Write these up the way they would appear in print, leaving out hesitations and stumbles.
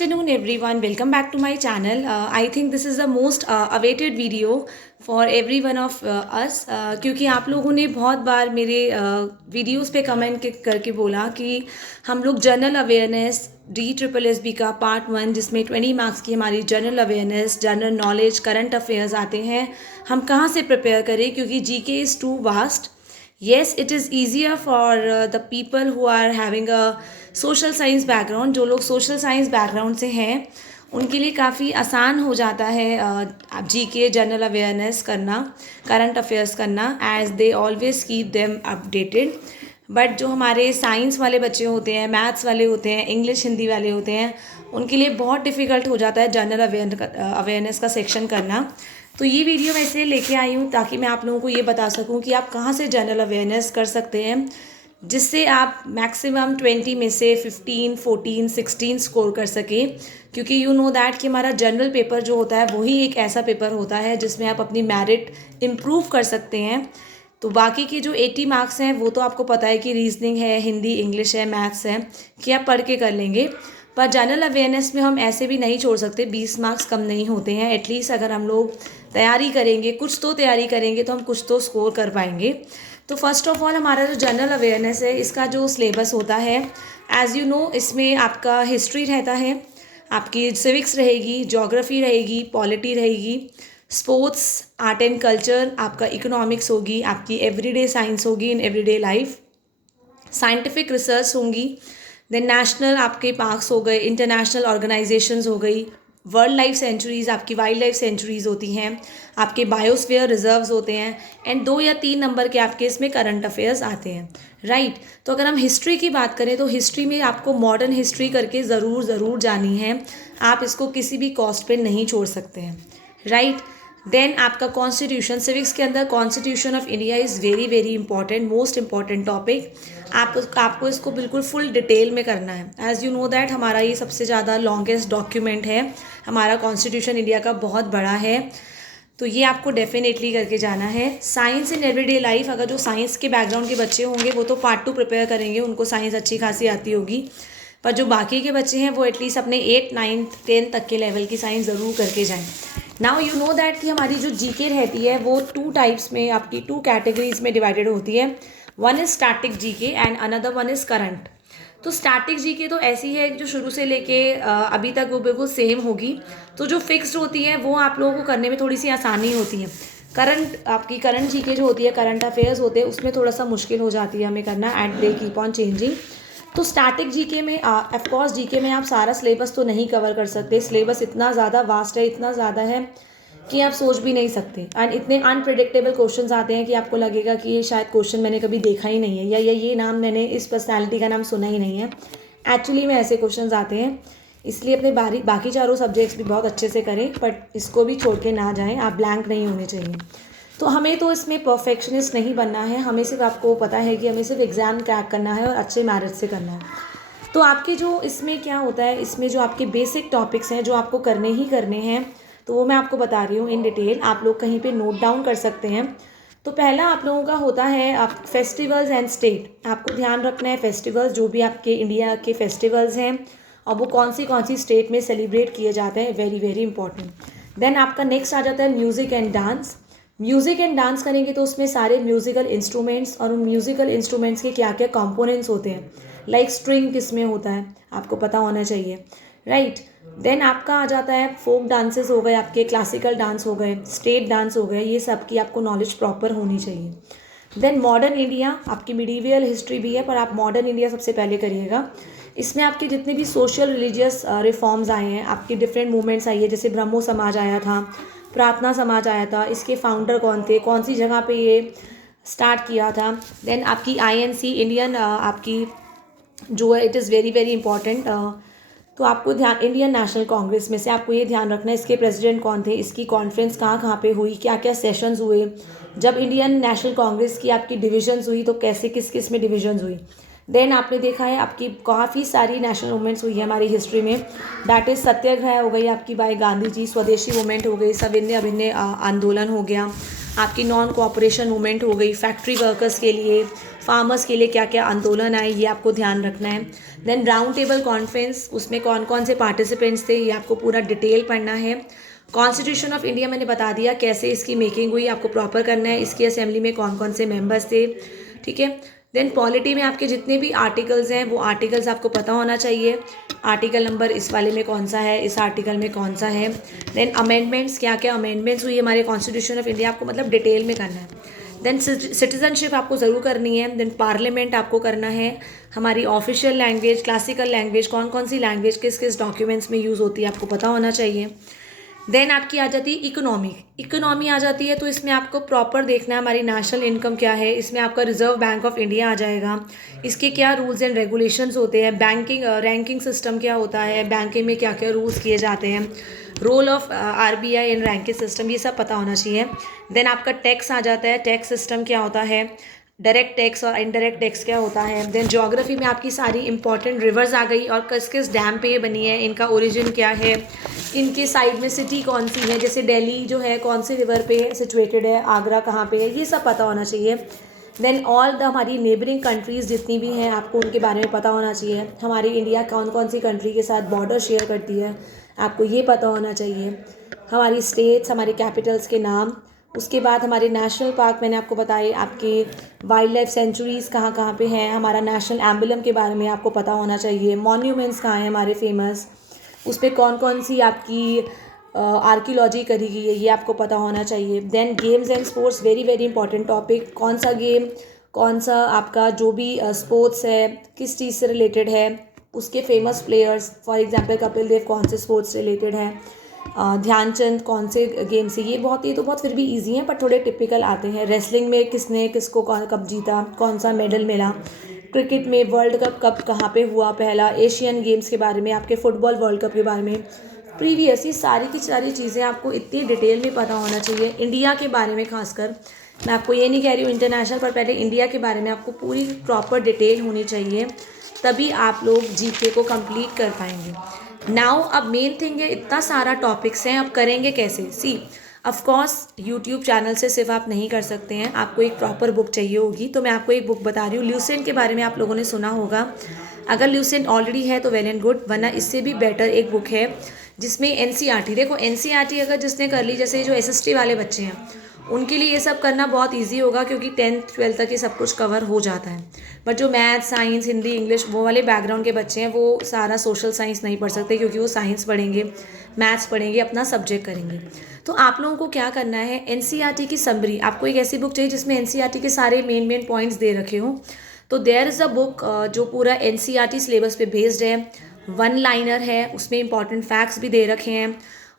afternoon everyone, welcome back to my channel. I think this is the most awaited video for every one of us, क्योंकि आप लोगों ने बहुत बार मेरे videos पे कमेंट करके बोला कि हम लोग जनरल अवेयरनेस DSSB का पार्ट 1 जिसमें 20 मार्क्स की हमारी general awareness, general knowledge, current affairs आते हैं, हम कहाँ से प्रिपेयर करें क्योंकि GK is too vast. Yes, it is easier for the people who are having a social science background. जो लोग सोशल साइंस बैकग्राउंड से हैं उनके लिए काफ़ी आसान हो जाता है GK जनरल अवेयरनेस करना, करंट अफेयर्स करना, as they always keep them updated. But जो हमारे साइंस वाले बच्चे होते हैं, मैथ्स वाले होते हैं, इंग्लिश हिंदी वाले होते हैं, उनके लिए बहुत डिफ़िकल्ट हो जाता है जनरल अवेयरनेस का सेक्शन करना. तो ये वीडियो मैं इसलिए लेके आई हूँ ताकि मैं आप लोगों को ये बता सकूँ कि आप कहाँ से जनरल अवेयरनेस कर सकते हैं जिससे आप मैक्सिमम 20 में से 15, 14, 16 स्कोर कर सकें. क्योंकि यू नो दैट कि हमारा जनरल पेपर जो होता है वही एक ऐसा पेपर होता है जिसमें आप अपनी मेरिट इम्प्रूव कर सकते हैं. तो बाकी के जो 80 मार्क्स हैं वो तो आपको पता है कि रीजनिंग है, हिंदी, इंग्लिश है, मैथ्स है, कि आप पढ़ के कर लेंगे. पर जनरल अवेयरनेस में हम ऐसे भी नहीं छोड़ सकते, 20 मार्क्स कम नहीं होते हैं. एटलीस्ट अगर हम लोग तैयारी करेंगे, कुछ तो तैयारी करेंगे तो हम कुछ तो स्कोर कर पाएंगे. तो फर्स्ट ऑफ ऑल हमारा जो जनरल अवेयरनेस है इसका जो सिलेबस होता है, एज़ यू नो, इसमें आपका हिस्ट्री रहता है, आपकी सिविक्स रहेगी, ज्योग्राफी रहेगी, पॉलिटी रहेगी, स्पोर्ट्स, आर्ट एंड कल्चर, आपका इकोनॉमिक्स होगी, आपकी एवरीडे साइंस होगी in everyday life, scientific research होंगी, देन नेशनल आपके पार्क्स हो गए, इंटरनेशनल ऑर्गेनाइजेशंस हो गई, वर्ल्ड लाइफ सेंचुरीज़, आपकी वाइल्ड लाइफ सेंचुरीज़ होती हैं, आपके बायोस्फीयर रिजर्व्स होते हैं, एंड 2 या 3 नंबर के आपके इसमें करंट अफेयर्स आते हैं. राइट. तो अगर हम हिस्ट्री की बात करें तो हिस्ट्री में आपको मॉडर्न हिस्ट्री करके ज़रूर जानी है. आप इसको किसी भी कॉस्ट पे नहीं छोड़ सकते हैं. राइट. देन आपका कॉन्स्टिट्यूशन, सिविक्स के अंदर constitution of India is very important, most important topic. आपको इसको बिल्कुल फुल डिटेल में करना है. एज़ यू नो दैट हमारा ये सबसे ज़्यादा लॉन्गेस्ट डॉक्यूमेंट है, हमारा कॉन्स्टिट्यूशन इंडिया का बहुत बड़ा है, तो ये आपको डेफिनेटली करके जाना है. साइंस इन एवरीडे लाइफ, अगर जो साइंस के बैकग्राउंड के बच्चे होंगे वो तो पार्ट 2 प्रिपेयर करेंगे, उनको साइंस अच्छी खासी आती होगी. पर जो बाकी के बच्चे हैं वो एटलीस्ट अपने 8, 9, 10 तक के लेवल की साइंस ज़रूर करके जाएं. नाउ यू नो दैट कि हमारी जो GK रहती है वो 2 टाइप्स में, आपकी 2 कैटेगरीज में डिवाइडेड होती है. One is static GK and another one is current. तो स्टैटिक GK तो ऐसी है जो शुरू से लेके अभी तक वो बिल्कुल सेम होगी. तो जो फिक्स्ड होती है वो आप लोगों को करने में थोड़ी सी आसानी होती है. आपकी करंट GK जो होती है, करंट अफेयर्स होते हैं, उसमें थोड़ा सा मुश्किल हो जाती है हमें करना, and they keep on changing. तो स्टैटिक GK में ऑफकोर्स GK में आप सारा सिलेबस तो नहीं कवर कर सकते. सिलेबस इतना ज़्यादा वास्ट है, इतना ज़्यादा है कि आप सोच भी नहीं सकते. एंड इतने अनप्रिडिक्टेबल क्वेश्चंस आते हैं कि आपको लगेगा कि ये शायद क्वेश्चन मैंने कभी देखा ही नहीं है, या ये नाम मैंने, इस पर्सनैलिटी का नाम सुना ही नहीं है. एक्चुअली में ऐसे क्वेश्चंस आते हैं. इसलिए अपने बाकी चारों सब्जेक्ट्स भी बहुत अच्छे से करें, बट इसको भी छोड़ के ना जाएँ, आप ब्लैंक नहीं होने चाहिए. तो हमें तो इसमें परफेक्शनिस्ट नहीं बनना है, हमें सिर्फ, आपको पता है कि हमें सिर्फ एग्ज़ाम क्रैक करना है और अच्छे मेरिट से करना है. तो आपके जो इसमें क्या होता है, इसमें जो आपके बेसिक टॉपिक्स हैं जो आपको करने ही करने हैं, तो वो मैं आपको बता रही हूँ इन डिटेल. आप लोग कहीं पे नोट डाउन कर सकते हैं. तो पहला आप लोगों का होता है आप फेस्टिवल्स एंड स्टेट. आपको ध्यान रखना है फेस्टिवल्स, जो भी आपके इंडिया के फेस्टिवल्स हैं और वो कौन सी स्टेट में सेलिब्रेट किए जाते हैं, वेरी इंपॉर्टेंट. देन आपका नेक्स्ट आ जाता है music and dance. Music and dance करेंगे तो उसमें सारे म्यूज़िकल इंस्ट्रूमेंट्स और उन म्यूज़िकल इंस्ट्रूमेंट्स के क्या क्या कंपोनेंट्स होते हैं, लाइक स्ट्रिंग किस में होता है, आपको पता होना चाहिए. राइट. देन आपका आ जाता है फोक डांसेस हो गए, आपके क्लासिकल डांस हो गए, स्टेट डांस हो गए, ये सब की आपको नॉलेज प्रॉपर होनी चाहिए. देन मॉडर्न इंडिया, आपकी मिडीवियल हिस्ट्री भी है पर आप मॉडर्न इंडिया सबसे पहले करिएगा. इसमें आपके जितने भी सोशल रिलीजियस रिफॉर्म्स आए हैं, आपकी डिफरेंट मूवमेंट्स आई है, जैसे ब्रह्मो समाज आया था, प्रार्थना समाज आया था, इसके फाउंडर कौन थे, कौन सी जगह पे ये स्टार्ट किया था. देन आपकी INC, इंडियन आपकी जो है, इट इज़ वेरी इंपॉर्टेंट. तो आपको इंडियन नेशनल कांग्रेस में से आपको ये ध्यान रखना है इसके प्रेसिडेंट कौन थे, इसकी कॉन्फ्रेंस कहाँ पे हुई, क्या क्या सेशंस हुए, जब इंडियन नेशनल कांग्रेस की आपकी डिविजन्स हुई तो कैसे किस में डिविजन्स हुई. देन आपने देखा है आपकी काफ़ी सारी नेशनल मूवमेंट्स हुई है हमारी हिस्ट्री में, दैट इज़ सत्याग्रह हो गई आपकी बाय गांधी जी, स्वदेशी मूवमेंट हो गई, सविनय अभिनय आंदोलन हो गया, आपकी नॉन कोऑपरेशन मूवमेंट हो गई, फैक्ट्री वर्कर्स के लिए, फार्मर्स के लिए क्या क्या आंदोलन आए ये आपको ध्यान रखना है। देन राउंड टेबल कॉन्फ्रेंस, उसमें कौन कौन से पार्टिसिपेंट्स थे ये आपको पूरा डिटेल पढ़ना है। कॉन्स्टिट्यूशन ऑफ इंडिया मैंने बता दिया कैसे इसकी मेकिंग हुई, आपको प्रॉपर करना है, इसकी असेंबली में कौन कौन से मेंबर्स थे, ठीक है। देन पॉलिटी में आपके जितने भी आर्टिकल्स हैं वो आर्टिकल्स आपको पता होना चाहिए, आर्टिकल नंबर इस वाले में कौन सा है, इस आर्टिकल में कौन सा है। देन अमेंडमेंट्स, क्या क्या अमेंडमेंट्स हुई हमारे कॉन्स्टिट्यूशन ऑफ इंडिया, आपको मतलब डिटेल में करना है। देन सिटीजनशिप आपको ज़रूर करनी है। देन पार्लियामेंट आपको करना है, हमारी ऑफिशियल लैंग्वेज, क्लासिकल लैंग्वेज, कौन कौन सी लैंग्वेज किस किस डॉक्यूमेंट्स में यूज़ होती है आपको पता होना चाहिए। देन आपकी आ जाती है इकोनॉमी आ जाती है, तो इसमें आपको प्रॉपर देखना है हमारी नेशनल इनकम क्या है, इसमें आपका रिजर्व बैंक ऑफ इंडिया आ जाएगा, इसके क्या रूल्स एंड रेगुलेशंस होते हैं, बैंकिंग रैंकिंग सिस्टम क्या होता है, बैंकिंग में क्या क्या रूल्स किए जाते हैं, role of RBI in ranking system, ये सब पता होना चाहिए। देन आपका टैक्स आ जाता है, टैक्स सिस्टम क्या होता है, डायरेक्ट टैक्स और इनडायरेक्ट टैक्स क्या होता है। देन ज्योग्राफी में आपकी सारी इंपॉर्टेंट रिवर्स आ गई और किस किस डैम पे ये बनी है, इनका ओरिजिन क्या है, इनके साइड में सिटी कौन सी है, जैसे दिल्ली जो है कौन सी रिवर पे सिचुएटेड है, आगरा कहाँ पे है, ये सब पता होना चाहिए। देन ऑल द हमारी नेबरिंग कंट्रीज़ जितनी भी हैं आपको उनके बारे में पता होना चाहिए, हमारी इंडिया कौन कौन सी कंट्री के साथ बॉर्डर शेयर करती है आपको ये पता होना चाहिए, हमारी स्टेट्स, हमारे कैपिटल्स के नाम। उसके बाद हमारे नेशनल पार्क मैंने आपको बताए, आपके वाइल्ड लाइफ सेंचुरीज़ कहाँ कहाँ पे हैं, हमारा नेशनल एम्बलम के बारे में आपको पता होना चाहिए, मॉन्यूमेंट्स कहाँ हैं हमारे फेमस, उस पर कौन कौन सी आपकी आर्कियोलॉजी करी गई है ये आपको पता होना चाहिए। Then games and sports, very very important topic, कौन सा गेम, कौन सा आपका जो भी स्पोर्ट्स है किस चीज़ से रिलेटेड है, उसके famous players, for example Kapil Dev कौन से स्पोर्ट्स से रिलेटेड है, ध्यानचंद कौन से गेम से, ये तो बहुत फिर भी इजी हैं पर थोड़े टिपिकल आते हैं। रेसलिंग में किसने किसको कब जीता, कौन सा मेडल मिला, क्रिकेट में वर्ल्ड कप कब कहाँ पे हुआ पहला, एशियन गेम्स के बारे में, आपके फुटबॉल वर्ल्ड कप के बारे में प्रीवियस, ये सारी की सारी चीज़ें आपको इतनी डिटेल में पता होना चाहिए। इंडिया के बारे में खासकर, मैं आपको ये नहीं कह रही हूँ इंटरनेशनल, पर पहले इंडिया के बारे में आपको पूरी प्रॉपर डिटेल होनी चाहिए, तभी आप लोग जीके को कंप्लीट कर पाएंगे। नाउ अब मेन थिंग है, इतना सारा टॉपिक्स हैं, अब करेंगे कैसे। सी ऑफकोर्स यूट्यूब चैनल से सिर्फ आप नहीं कर सकते हैं, आपको एक प्रॉपर बुक चाहिए होगी। तो मैं आपको एक बुक बता रही हूँ, ल्यूसेंट के बारे में आप लोगों ने सुना होगा, अगर ल्यूसेंट ऑलरेडी है तो वेल एंड गुड, वरना इससे भी बेटर एक बुक है जिसमें एनसीईआरटी, देखो एनसीईआरटी अगर जिसने कर ली, जैसे जो एसएसटी वाले बच्चे हैं उनके लिए ये सब करना बहुत इजी होगा क्योंकि 10th 12th तक ये सब कुछ कवर हो जाता है। बट जो मैथ, साइंस, हिंदी, इंग्लिश वो वाले बैकग्राउंड के बच्चे हैं वो सारा सोशल साइंस नहीं पढ़ सकते क्योंकि वो साइंस पढ़ेंगे, मैथ्स पढ़ेंगे, अपना सब्जेक्ट करेंगे। तो आप लोगों को क्या करना है, एनसीईआरटी की समरी, आपको एक ऐसी बुक चाहिए जिसमें एनसीईआरटी के सारे मेन पॉइंट्स दे रखे हों। तो देयर इज़ अ बुक जो पूरा एनसीईआरटी सिलेबस पे बेस्ड है, वन लाइनर है, उसमें इंपॉर्टेंट फैक्ट्स भी दे रखे हैं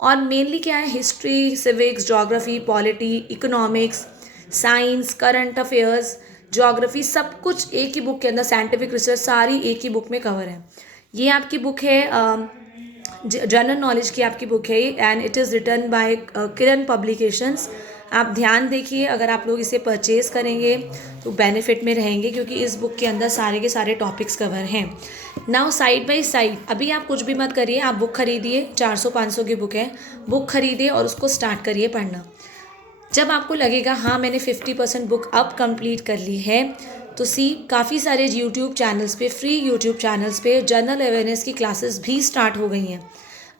और मेनली क्या है, history, civics, geography, polity, economics, science, current affairs, geography, सब कुछ एक ही बुक के अंदर, साइंटिफिक रिसर्च सारी एक ही बुक में कवर है। ये आपकी बुक है जनरल नॉलेज की आपकी बुक है and it is written by Kiran publications. आप ध्यान देखिए, अगर आप लोग इसे परचेज़ करेंगे तो बेनिफिट में रहेंगे क्योंकि इस बुक के अंदर सारे के सारे टॉपिक्स कवर हैं। नाउ साइड बाय साइड, अभी आप कुछ भी मत करिए, आप बुक खरीदिए, 400-500 की बुक है, बुक खरीदिए और उसको स्टार्ट करिए पढ़ना। जब आपको लगेगा हाँ मैंने 50% बुक अब कंप्लीट कर ली है, तो काफ़ी सारे यूट्यूब चैनल्स पे, फ्री यूट्यूब चैनल्स पे जनरल अवेयरनेस की क्लासेस भी स्टार्ट हो गई हैं।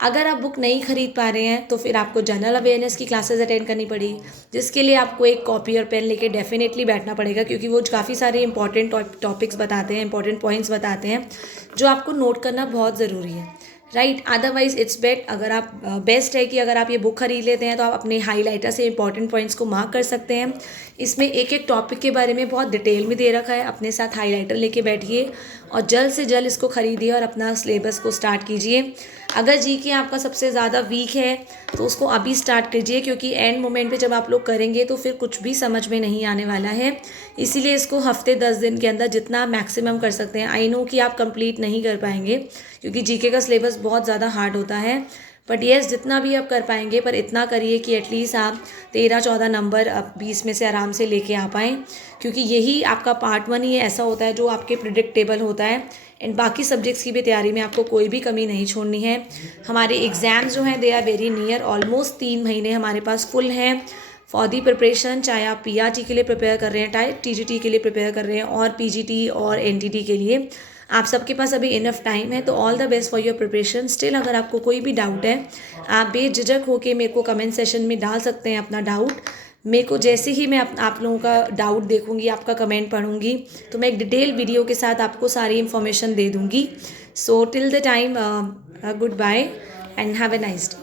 अगर आप बुक नहीं खरीद पा रहे हैं तो फिर आपको जनरल अवेयरनेस की क्लासेस अटेंड करनी पड़ेगी, जिसके लिए आपको एक कॉपी और पेन लेके डेफिनेटली बैठना पड़ेगा क्योंकि वो काफ़ी सारे इंपॉर्टेंट टॉपिक्स बताते हैं, इंपॉर्टेंट पॉइंट्स बताते हैं जो आपको नोट करना बहुत ज़रूरी है, राइट। अदरवाइज इट्स बेट, अगर आप बेस्ट है कि अगर आप ये बुक खरीद लेते हैं तो आप अपने हाईलाइटर से इंपॉर्टेंट पॉइंट्स को मार्क कर सकते हैं। इसमें एक एक टॉपिक के बारे में बहुत डिटेल में दे रखा है, अपने साथ हाईलाइटर लेके बैठिए और जल्द से जल्द इसको खरीदिए और अपना सिलेबस को स्टार्ट कीजिए। अगर जीके आपका सबसे ज़्यादा वीक है तो उसको अभी स्टार्ट कीजिए क्योंकि एंड मोमेंट पे जब आप लोग करेंगे तो फिर कुछ भी समझ में नहीं आने वाला है। इसीलिए इसको हफ्ते 10 दिन के अंदर जितना मैक्सिमम कर सकते हैं। आई नो कि आप कंप्लीट नहीं कर पाएंगे क्योंकि जीके का सिलेबस बहुत ज़्यादा हार्ड होता है, बट येस, जितना भी आप कर पाएंगे पर इतना करिए कि एटलीस्ट आप 13-14 नंबर अब 20 में से आराम से लेके आ पाएँ, क्योंकि यही आपका पार्ट 1 ही ऐसा होता है जो आपके प्रिडिक्टेबल होता है। एंड बाकी सब्जेक्ट्स की भी तैयारी में आपको कोई भी कमी नहीं छोड़नी है। हमारे एग्ज़ाम्स जो हैं they are very near, almost 3 महीने हमारे पास फुल हैं फॉर दी प्रिपरेशन। चाहे आप पीआरटी के लिए प्रिपेयर कर रहे हैं, चाहे टीजीटी के लिए प्रिपेयर कर रहे हैं, और पीजीटी और एनटीटी के लिए, आप सबके पास अभी इनफ टाइम है। तो all the best for your preparation. Still अगर आपको कोई भी डाउट है, आप बेझिझक होके मेरे को कमेंट सेशन में डाल सकते हैं अपना डाउट। मेरे को जैसे ही मैं आप लोगों का डाउट देखूंगी, आपका कमेंट पढ़ूंगी, तो मैं एक डिटेल वीडियो के साथ आपको सारी इन्फॉर्मेशन दे दूंगी। So till the time, good bye and have a nice day.